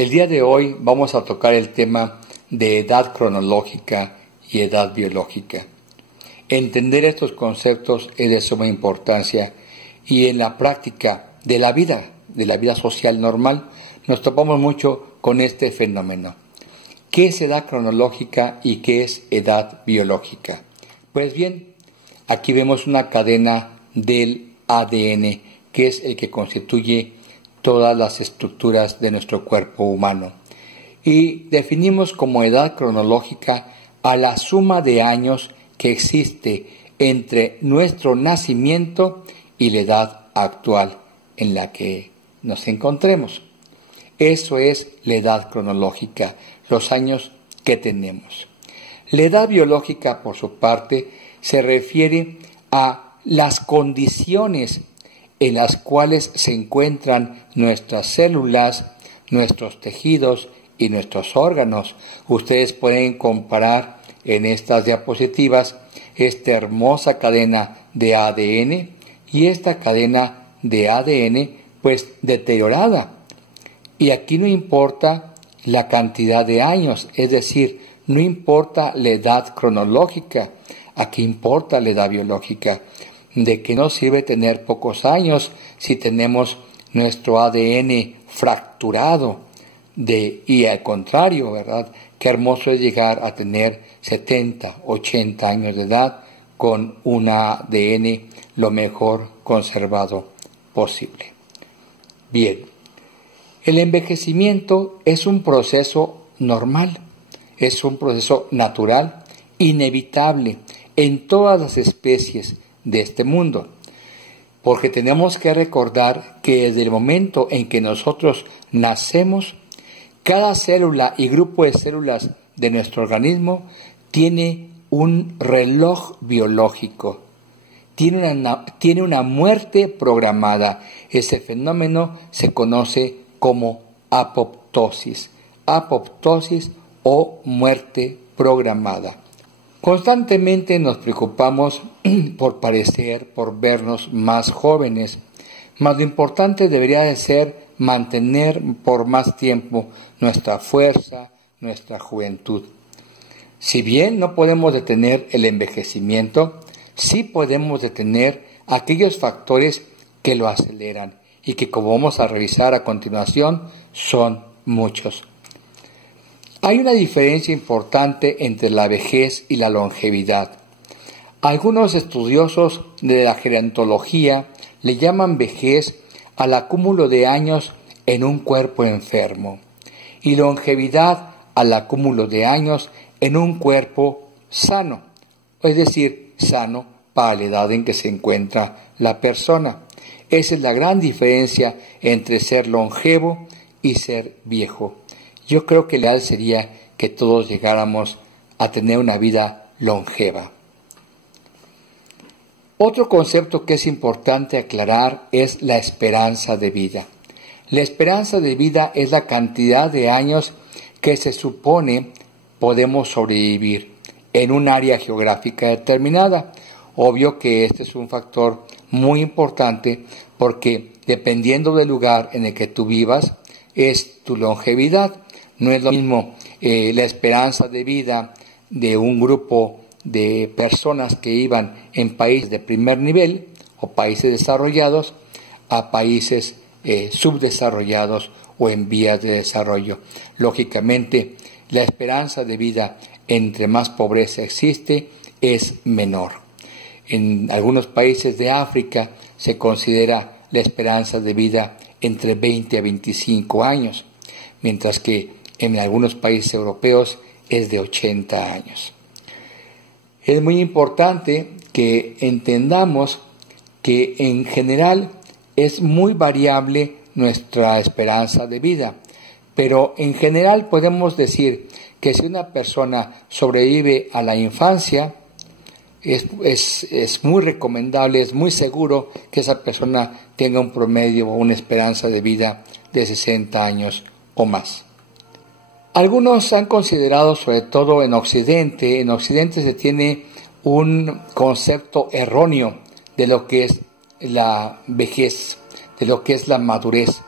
El día de hoy vamos a tocar el tema de edad cronológica y edad biológica. Entender estos conceptos es de suma importancia y en la práctica de la vida social normal, nos topamos mucho con este fenómeno. ¿Qué es edad cronológica y qué es edad biológica? Pues bien, aquí vemos una cadena del ADN, que es el que constituye todas las estructuras de nuestro cuerpo humano. Y definimos como edad cronológica a la suma de años que existe entre nuestro nacimiento y la edad actual en la que nos encontremos. Eso es la edad cronológica, los años que tenemos. La edad biológica, por su parte, se refiere a las condiciones en las cuales se encuentran nuestras células, nuestros tejidos y nuestros órganos. Ustedes pueden comparar en estas diapositivas esta hermosa cadena de ADN y esta cadena de ADN pues deteriorada. Y aquí no importa la cantidad de años, es decir, no importa la edad cronológica, aquí importa la edad biológica. ¿De qué nos sirve tener pocos años si tenemos nuestro ADN fracturado? Y al contrario, ¿verdad? Qué hermoso es llegar a tener 70, 80 años de edad con un ADN lo mejor conservado posible. Bien, el envejecimiento es un proceso normal, es un proceso natural, inevitable en todas las especies de este mundo, porque tenemos que recordar que desde el momento en que nosotros nacemos, cada célula y grupo de células de nuestro organismo tiene un reloj biológico, tiene una muerte programada. Ese fenómeno se conoce como apoptosis o muerte programada. Constantemente nos preocupamos por vernos más jóvenes, mas lo importante debería de ser mantener por más tiempo nuestra fuerza, nuestra juventud. Si bien no podemos detener el envejecimiento, sí podemos detener aquellos factores que lo aceleran y que, como vamos a revisar a continuación, son muchos. Hay una diferencia importante entre la vejez y la longevidad. Algunos estudiosos de la gerontología le llaman vejez al acúmulo de años en un cuerpo enfermo y longevidad al acúmulo de años en un cuerpo sano, es decir, sano para la edad en que se encuentra la persona. Esa es la gran diferencia entre ser longevo y ser viejo. Yo creo que lo ideal sería que todos llegáramos a tener una vida longeva. Otro concepto que es importante aclarar es la esperanza de vida. La esperanza de vida es la cantidad de años que se supone podemos sobrevivir en un área geográfica determinada. Obvio que este es un factor muy importante porque dependiendo del lugar en el que tú vivas es tu longevidad. No es lo mismo la esperanza de vida de un grupo de personas que iban en países de primer nivel o países desarrollados a países subdesarrollados o en vías de desarrollo. Lógicamente, la esperanza de vida entre más pobreza existe es menor. En algunos países de África se considera la esperanza de vida entre 20 a 25 años, mientras que en algunos países europeos es de 80 años. Es muy importante que entendamos que en general es muy variable nuestra esperanza de vida, pero en general podemos decir que si una persona sobrevive a la infancia, es muy recomendable, es muy seguro que esa persona tenga un promedio o una esperanza de vida de 60 años o más. Algunos han considerado, sobre todo en Occidente se tiene un concepto erróneo de lo que es la vejez, de lo que es la madurez.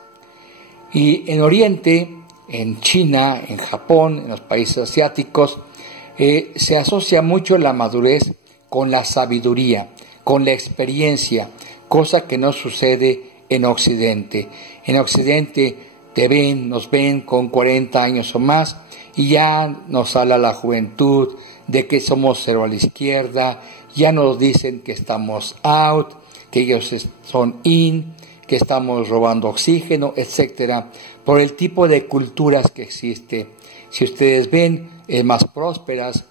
Y en Oriente en China, en Japón, en los países asiáticos, se asocia mucho la madurez con la sabiduría, con la experiencia, cosa que no sucede en Occidente. En Occidente nos ven con 40 años o más y ya nos habla la juventud de que somos cero a la izquierda, ya nos dicen que estamos out, que ellos son in, que estamos robando oxígeno, etcétera, por el tipo de culturas que existe. Si ustedes ven, es más prósperas,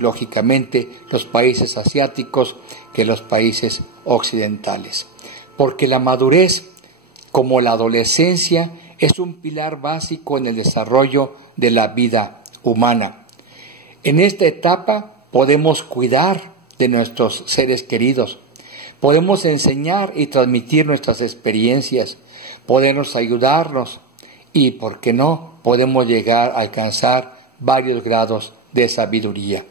lógicamente, los países asiáticos que los países occidentales. Porque la madurez, como la adolescencia, es un pilar básico en el desarrollo de la vida humana. En esta etapa podemos cuidar de nuestros seres queridos, podemos enseñar y transmitir nuestras experiencias, podemos ayudarnos y, ¿por qué no?, podemos llegar a alcanzar varios grados de sabiduría.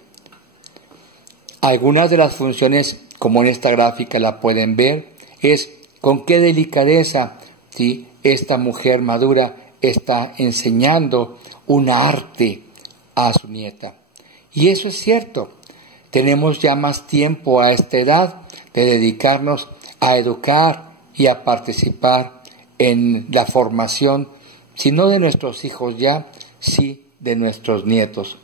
Algunas de las funciones, como en esta gráfica la pueden ver, es con qué delicadeza, ¿sí?, esta mujer madura está enseñando un arte a su nieta. Y eso es cierto. Tenemos ya más tiempo a esta edad de dedicarnos a educar y a participar en la formación, si no de nuestros hijos ya, sí de nuestros nietos.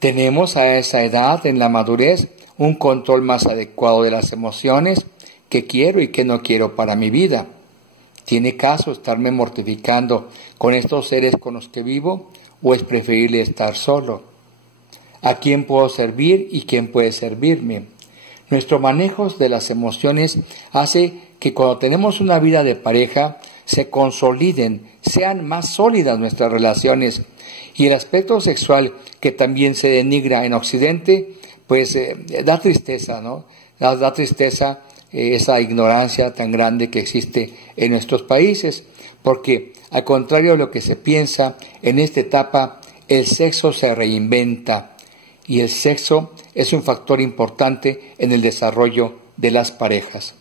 Tenemos a esa edad, en la madurez, un control más adecuado de las emociones, qué quiero y qué no quiero para mi vida. ¿Tiene caso estarme mortificando con estos seres con los que vivo o es preferible estar solo? ¿A quién puedo servir y quién puede servirme? Nuestro manejo de las emociones hace que cuando tenemos una vida de pareja se consoliden, sean más sólidas nuestras relaciones. Y el aspecto sexual, que también se denigra en Occidente, pues da tristeza, ¿no? Da tristeza esa ignorancia tan grande que existe en nuestros países, porque al contrario de lo que se piensa, en esta etapa el sexo se reinventa y el sexo es un factor importante en el desarrollo de las parejas.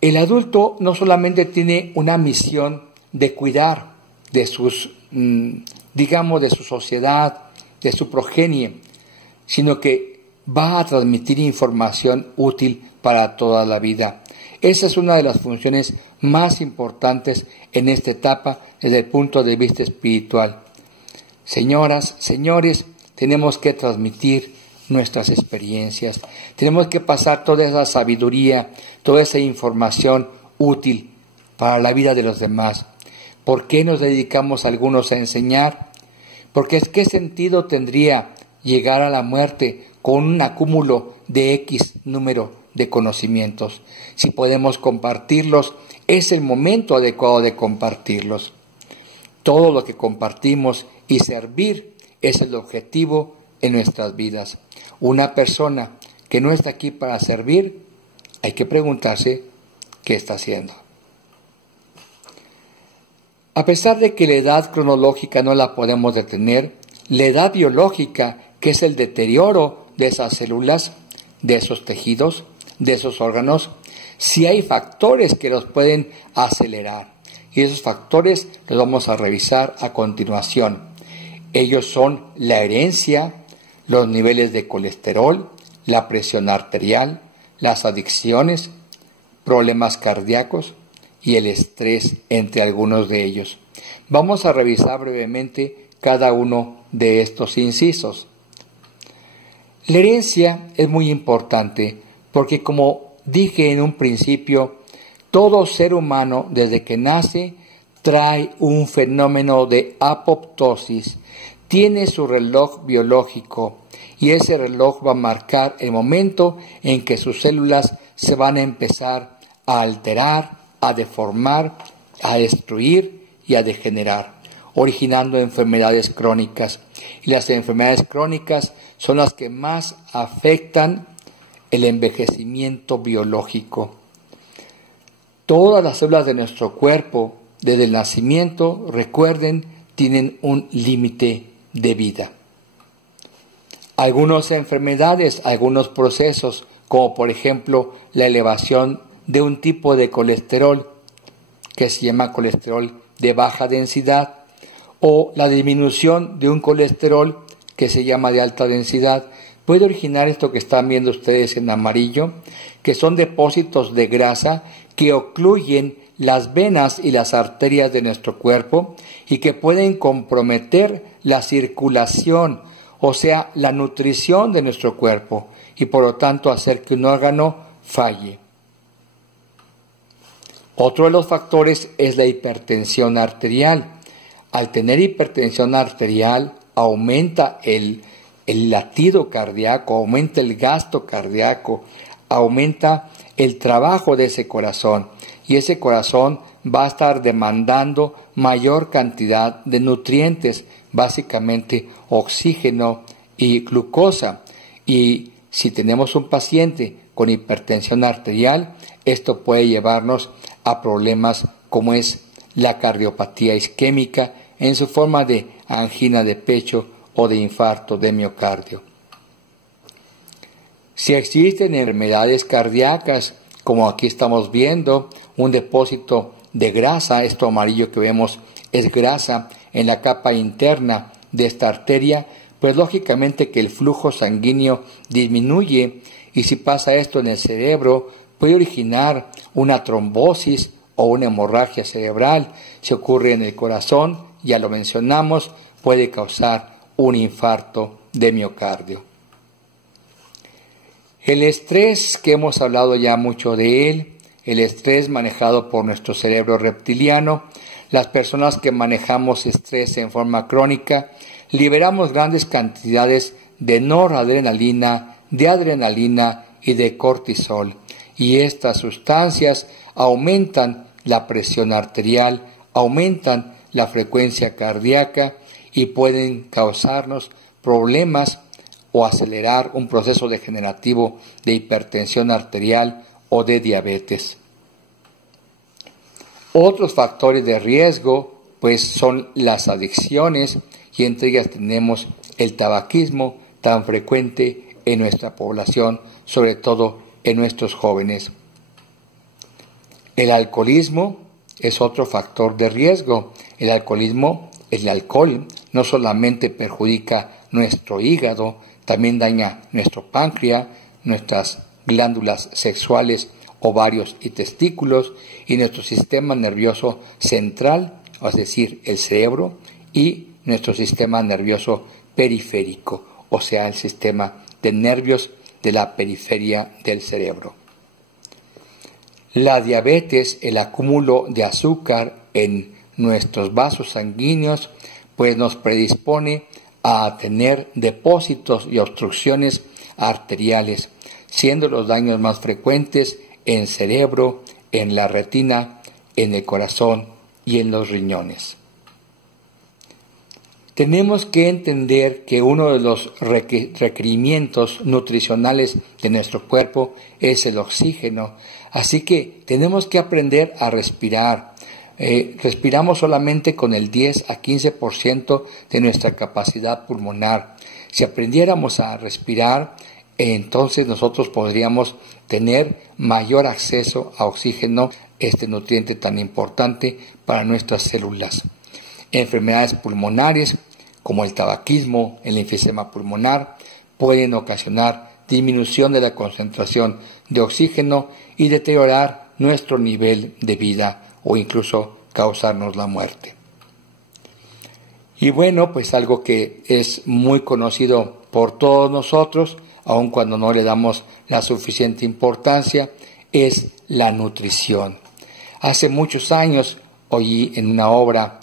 El adulto no solamente tiene una misión de cuidar de sus, de su sociedad, de su progenie, sino que va a transmitir información útil para toda la vida. Esa es una de las funciones más importantes en esta etapa desde el punto de vista espiritual. Señoras, señores, tenemos que transmitir nuestras experiencias, tenemos que pasar toda esa sabiduría, toda esa información útil para la vida de los demás. ¿Por qué nos dedicamos algunos a enseñar? Porque ¿qué sentido tendría llegar a la muerte con un acúmulo de X número de conocimientos? Si podemos compartirlos, es el momento adecuado de compartirlos. Todo lo que compartimos y servir es el objetivo en nuestras vidas. Una persona que no está aquí para servir, hay que preguntarse qué está haciendo. A pesar de que la edad cronológica no la podemos detener, la edad biológica, que es el deterioro de esas células, de esos tejidos, de esos órganos, sí hay factores que los pueden acelerar. Y esos factores los vamos a revisar a continuación. Ellos son la herencia, los niveles de colesterol, la presión arterial, las adicciones, problemas cardíacos y el estrés, entre algunos de ellos. Vamos a revisar brevemente cada uno de estos incisos. La herencia es muy importante porque, como dije en un principio, todo ser humano desde que nace trae un fenómeno de apoptosis, tiene su reloj biológico y ese reloj va a marcar el momento en que sus células se van a empezar a alterar, a deformar, a destruir y a degenerar, originando enfermedades crónicas. Y las enfermedades crónicas son las que más afectan el envejecimiento biológico. Todas las células de nuestro cuerpo, desde el nacimiento, recuerden, tienen un límite de vida. Algunas enfermedades, algunos procesos, como por ejemplo la elevación de un tipo de colesterol, que se llama colesterol de baja densidad, o la disminución de un colesterol que se llama de alta densidad. Puede originar esto que están viendo ustedes en amarillo, que son depósitos de grasa que ocluyen las venas y las arterias de nuestro cuerpo y que pueden comprometer la circulación, o sea, la nutrición de nuestro cuerpo, y por lo tanto hacer que un órgano falle. Otro de los factores es la hipertensión arterial. Al tener hipertensión arterial aumenta el latido cardíaco, aumenta el gasto cardíaco, aumenta el trabajo de ese corazón, y ese corazón va a estar demandando mayor cantidad de nutrientes, básicamente oxígeno y glucosa. Y si tenemos un paciente con hipertensión arterial, esto puede llevarnos a problemas como es la cardiopatía isquémica en su forma de angina de pecho o de infarto de miocardio. Si existen enfermedades cardíacas, como aquí estamos viendo, un depósito de grasa, esto amarillo que vemos es grasa en la capa interna de esta arteria, pues lógicamente que el flujo sanguíneo disminuye, y si pasa esto en el cerebro puede originar una trombosis o una hemorragia cerebral. Si ocurre en el corazón, ya lo mencionamos, puede causar un infarto de miocardio. El estrés, que hemos hablado ya mucho de él, el estrés manejado por nuestro cerebro reptiliano. Las personas que manejamos estrés en forma crónica, liberamos grandes cantidades de noradrenalina, de adrenalina y de cortisol, y estas sustancias aumentan la presión arterial, aumentan la frecuencia cardíaca y pueden causarnos problemas o acelerar un proceso degenerativo de hipertensión arterial o de diabetes. Otros factores de riesgo pues son las adicciones, y entre ellas tenemos el tabaquismo tan frecuente en nuestra población, sobre todo en nuestros jóvenes. El alcoholismo es otro factor de riesgo. El alcohol no solamente perjudica nuestro hígado, también daña nuestro páncreas, nuestras glándulas sexuales, ovarios y testículos, y nuestro sistema nervioso central, es decir, el cerebro, y nuestro sistema nervioso periférico, o sea, el sistema de nervios de la periferia del cerebro. La diabetes, el acúmulo de azúcar en nuestros vasos sanguíneos, pues nos predispone a tener depósitos y obstrucciones arteriales, siendo los daños más frecuentes en cerebro, en la retina, en el corazón y en los riñones. Tenemos que entender que uno de los requerimientos nutricionales de nuestro cuerpo es el oxígeno, así que tenemos que aprender a respirar. Respiramos solamente con el 10 a 15% de nuestra capacidad pulmonar. Si aprendiéramos a respirar, entonces nosotros podríamos tener mayor acceso a oxígeno, este nutriente tan importante para nuestras células. Enfermedades pulmonares como el tabaquismo, el enfisema pulmonar, pueden ocasionar disminución de la concentración de oxígeno y deteriorar nuestro nivel de vida o incluso causarnos la muerte. Y bueno, pues algo que es muy conocido por todos nosotros, aun cuando no le damos la suficiente importancia, es la nutrición. Hace muchos años oí en una obra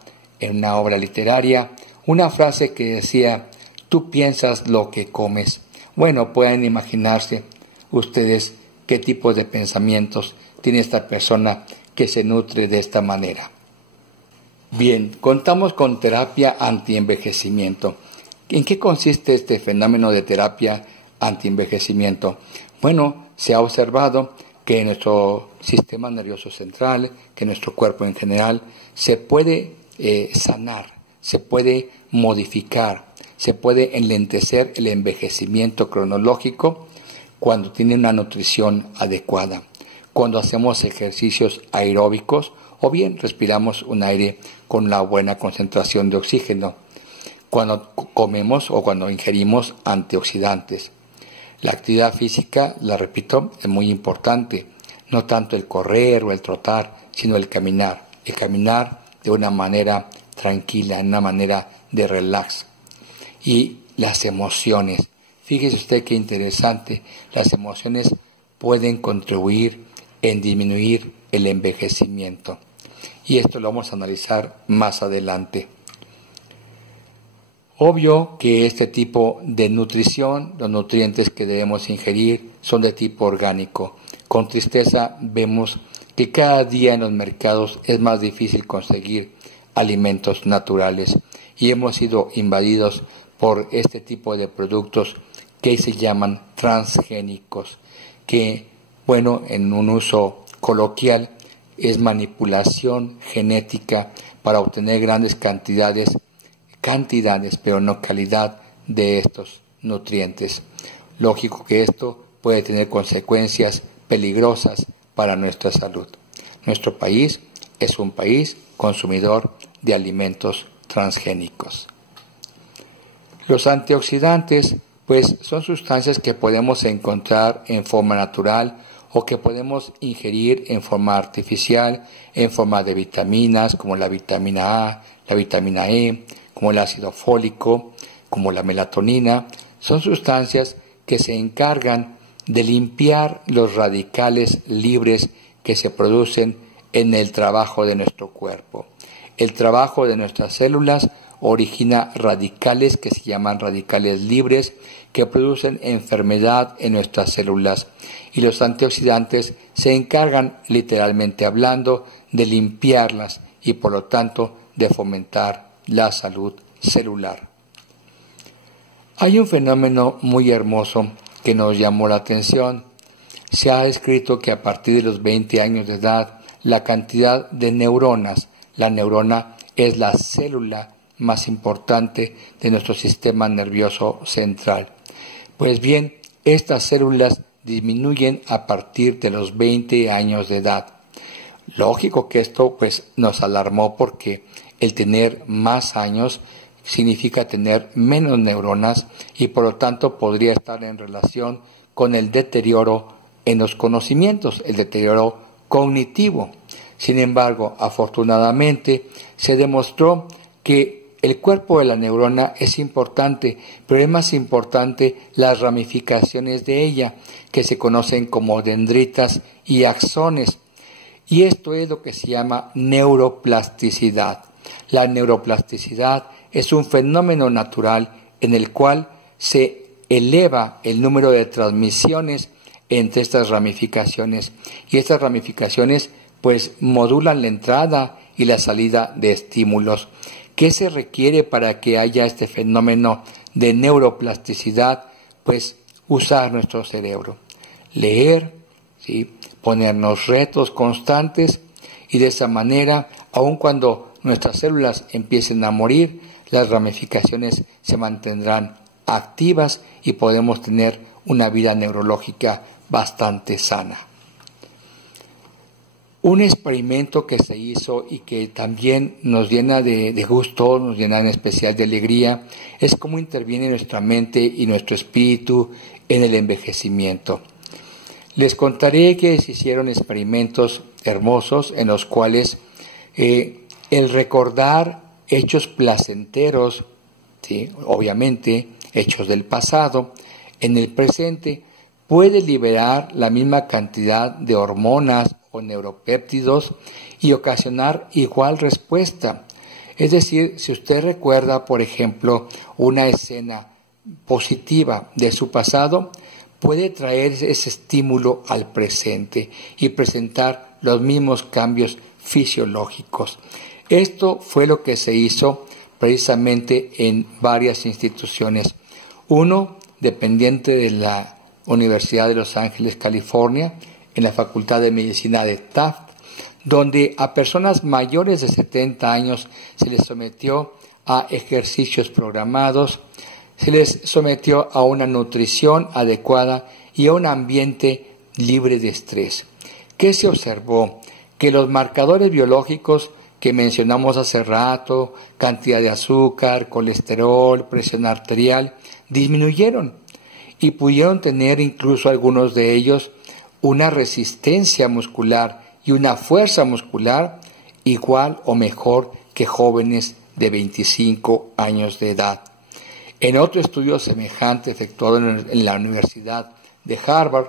literaria, una frase que decía: tú piensas lo que comes. Bueno, pueden imaginarse ustedes qué tipo de pensamientos tiene esta persona que se nutre de esta manera. Bien, contamos con terapia antienvejecimiento. ¿En qué consiste este fenómeno de terapia antienvejecimiento? Bueno, se ha observado que nuestro sistema nervioso central, que nuestro cuerpo en general, se puede sanar, se puede modificar, se puede enlentecer el envejecimiento cronológico cuando tiene una nutrición adecuada. cuando hacemos ejercicios aeróbicos o bien respiramos un aire con una buena concentración de oxígeno, cuando comemos o cuando ingerimos antioxidantes. La actividad física, la repito, es muy importante, no tanto el correr o el trotar, sino el caminar de una manera tranquila, en una manera de relax. Y las emociones, fíjese usted qué interesante, las emociones pueden contribuir en disminuir el envejecimiento. Y esto lo vamos a analizar más adelante. Obvio que este tipo de nutrición, los nutrientes que debemos ingerir, son de tipo orgánico. Con tristeza vemos que cada día en los mercados es más difícil conseguir alimentos naturales y hemos sido invadidos por este tipo de productos que se llaman transgénicos, que, bueno, en un uso coloquial es manipulación genética para obtener grandes cantidades, pero no calidad de estos nutrientes. Lógico que esto puede tener consecuencias peligrosas para nuestra salud. Nuestro país es un país consumidor de alimentos transgénicos. Los antioxidantes, pues, son sustancias que podemos encontrar en forma natural o que podemos ingerir en forma artificial, en forma de vitaminas como la vitamina A, la vitamina E, como el ácido fólico, como la melatonina. Son sustancias que se encargan de limpiar los radicales libres que se producen en el trabajo de nuestro cuerpo. El trabajo de nuestras células origina radicales que se llaman radicales libres que producen enfermedad en nuestras células y los antioxidantes se encargan, literalmente hablando, de limpiarlas y por lo tanto de fomentar la salud celular. Hay un fenómeno muy hermoso que nos llamó la atención. Se ha descrito que a partir de los 20 años de edad la cantidad de neuronas, la neurona es la célula más importante de nuestro sistema nervioso central. Pues bien, estas células disminuyen a partir de los 20 años de edad. Lógico que esto pues nos alarmó porque el tener más años significa tener menos neuronas y por lo tanto podría estar en relación con el deterioro en los conocimientos, el deterioro cognitivo. Sin embargo, afortunadamente se demostró que el cuerpo de la neurona es importante, pero es más importante las ramificaciones de ella, que se conocen como dendritas y axones. Y esto es lo que se llama neuroplasticidad. La neuroplasticidad es un fenómeno natural en el cual se eleva el número de transmisiones entre estas ramificaciones. Y estas ramificaciones pues modulan la entrada y la salida de estímulos. ¿Qué se requiere para que haya este fenómeno de neuroplasticidad? Pues usar nuestro cerebro, leer, ¿sí? Ponernos retos constantes y de esa manera, aun cuando nuestras células empiecen a morir, las ramificaciones se mantendrán activas y podemos tener una vida neurológica bastante sana. Un experimento que se hizo y que también nos llena de gusto, nos llena en especial de alegría, es cómo interviene nuestra mente y nuestro espíritu en el envejecimiento. Les contaré que se hicieron experimentos hermosos en los cuales el recordar hechos placenteros, ¿sí? Obviamente hechos del pasado, en el presente puede liberar la misma cantidad de hormonas o neuropéptidos y ocasionar igual respuesta. Es decir, si usted recuerda, por ejemplo, una escena positiva de su pasado, puede traer ese estímulo al presente y presentar los mismos cambios fisiológicos. Esto fue lo que se hizo precisamente en varias instituciones. Uno, dependiente de la Universidad de Los Ángeles, California, en la Facultad de Medicina de Taft, donde a personas mayores de 70 años se les sometió a ejercicios programados, se les sometió a una nutrición adecuada y a un ambiente libre de estrés. ¿Qué se observó? Que los marcadores biológicos que mencionamos hace rato, cantidad de azúcar, colesterol, presión arterial, disminuyeron y pudieron tener incluso algunos de ellos una resistencia muscular y una fuerza muscular igual o mejor que jóvenes de 25 años de edad. En otro estudio semejante efectuado en la Universidad de Harvard,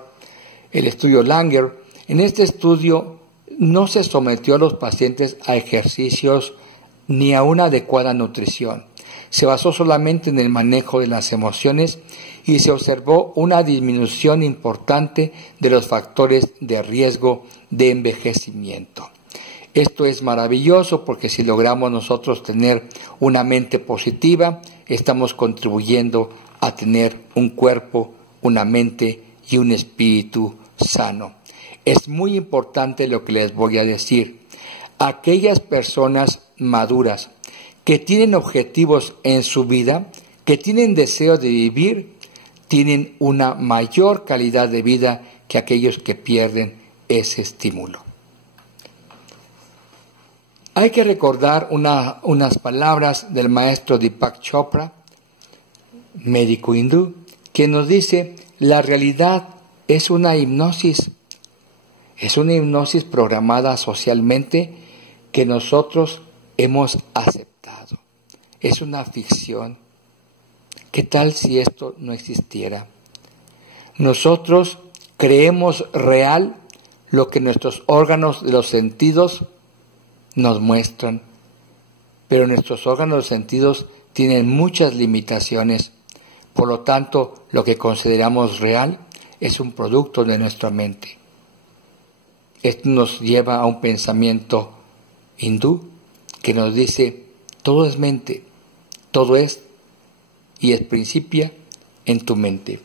el estudio Langer, en este estudio no se sometió a los pacientes a ejercicios ni a una adecuada nutrición. Se basó solamente en el manejo de las emociones y se observó una disminución importante de los factores de riesgo de envejecimiento. Esto es maravilloso porque si logramos nosotros tener una mente positiva, estamos contribuyendo a tener un cuerpo, una mente y un espíritu sano. Es muy importante lo que les voy a decir. Aquellas personas maduras que tienen objetivos en su vida, que tienen deseo de vivir, tienen una mayor calidad de vida que aquellos que pierden ese estímulo. Hay que recordar unas palabras del maestro Deepak Chopra, médico hindú, que nos dice: la realidad es una hipnosis programada socialmente que nosotros hemos aceptado. Es una ficción. ¿Qué tal si esto no existiera? Nosotros creemos real lo que nuestros órganos de los sentidos nos muestran, pero nuestros órganos de los sentidos tienen muchas limitaciones. Por lo tanto, lo que consideramos real es un producto de nuestra mente. Esto nos lleva a un pensamiento hindú que nos dice: todo es mente, todo es y es principia en tu mente.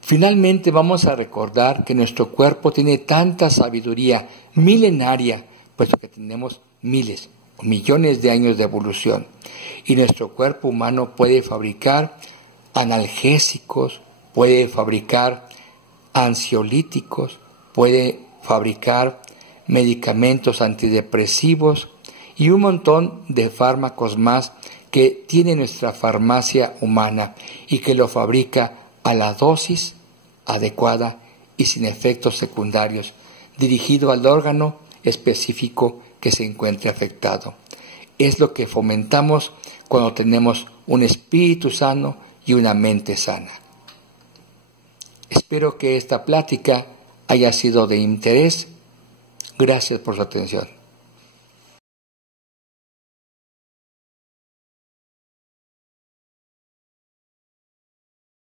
Finalmente vamos a recordar que nuestro cuerpo tiene tanta sabiduría milenaria, puesto que tenemos miles o millones de años de evolución, y nuestro cuerpo humano puede fabricar analgésicos, puede fabricar ansiolíticos, puede fabricar medicamentos antidepresivos y un montón de fármacos más que tiene nuestra farmacia humana y que lo fabrica a la dosis adecuada y sin efectos secundarios, dirigido al órgano específico que se encuentre afectado. Es lo que fomentamos cuando tenemos un espíritu sano y una mente sana. Espero que esta plática haya sido de interés. Gracias por su atención.